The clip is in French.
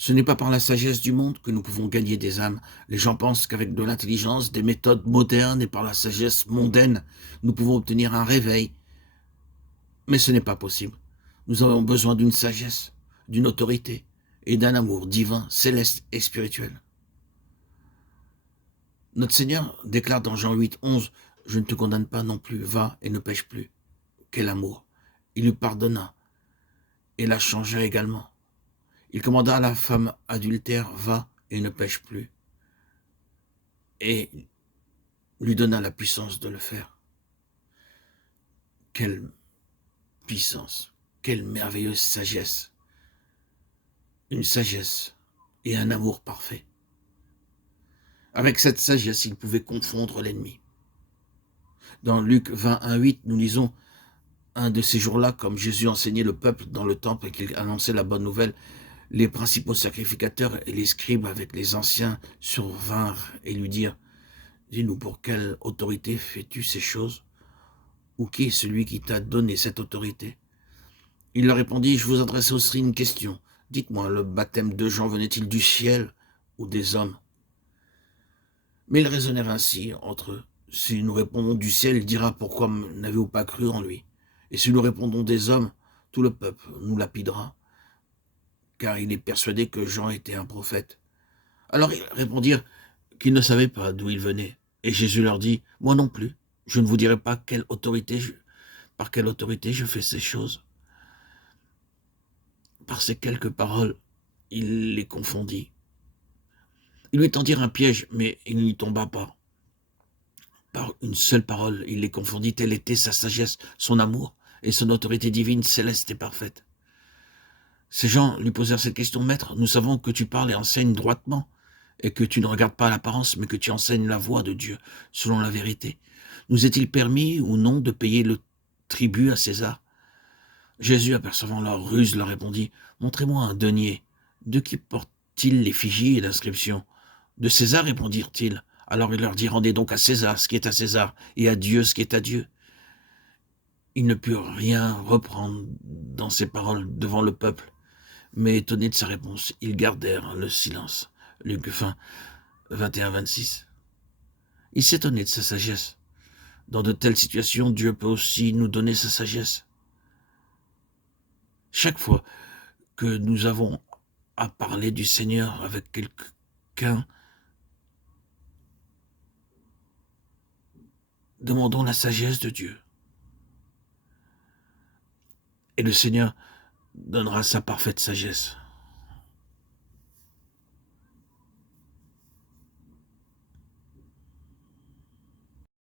Ce n'est pas par la sagesse du monde que nous pouvons gagner des âmes. Les gens pensent qu'avec de l'intelligence, des méthodes modernes et par la sagesse mondaine, nous pouvons obtenir un réveil. Mais ce n'est pas possible. Nous avons besoin d'une sagesse, d'une autorité et d'un amour divin, céleste et spirituel. Notre Seigneur déclare dans Jean 8, 11, « Je ne te condamne pas non plus, va et ne pêche plus. » Quel amour! Il lui pardonna et la changea également. Il commanda à la femme adultère, « Va et ne pêche plus. » Et lui donna la puissance de le faire. Quelle puissance, quelle merveilleuse sagesse. Une sagesse et un amour parfait. Avec cette sagesse, il pouvait confondre l'ennemi. Dans Luc 21, 8, nous lisons un de ces jours-là, comme Jésus enseignait le peuple dans le temple et qu'il annonçait la bonne nouvelle, les principaux sacrificateurs et les scribes avec les anciens survinrent et lui dirent, « Dis-nous, pour quelle autorité fais-tu ces choses? Ou qui est celui qui t'a donné cette autorité ?» Il leur répondit, « Je vous adresse aussi une question. Dites-moi, le baptême de Jean venait-il du ciel ou des hommes ?» Mais ils raisonnèrent ainsi entre eux. Si nous répondons du ciel, il dira, « Pourquoi n'avez-vous pas cru en lui ?» Et si nous répondons des hommes, tout le peuple nous lapidera, car il est persuadé que Jean était un prophète. Alors ils répondirent qu'ils ne savaient pas d'où il venait. Et Jésus leur dit, « Moi non plus, je ne vous dirai pas par quelle autorité je fais ces choses. » Par ces quelques paroles, il les confondit. Ils lui tendirent un piège, mais il n'y tomba pas. Par une seule parole, il les confondit, telle était sa sagesse, son amour et son autorité divine, céleste et parfaite. Ces gens lui posèrent cette question, « Maître, nous savons que tu parles et enseignes droitement, et que tu ne regardes pas l'apparence, mais que tu enseignes la voie de Dieu, selon la vérité. Nous est-il permis ou non de payer le tribut à César ?» Jésus, apercevant leur ruse, leur répondit, « Montrez-moi un denier. De qui portent-ils l'effigie et l'inscription ?» « De César, répondirent-ils. Alors il leur dit, « Rendez donc à César ce qui est à César, et à Dieu ce qui est à Dieu. » Ils ne purent rien reprendre dans ces paroles devant le peuple, mais étonnés de sa réponse, ils gardèrent le silence. Luc 21, 26. Ils s'étonnaient de sa sagesse. Dans de telles situations, Dieu peut aussi nous donner sa sagesse. Chaque fois que nous avons à parler du Seigneur avec quelqu'un, demandons la sagesse de Dieu. Et le Seigneur donnera sa parfaite sagesse.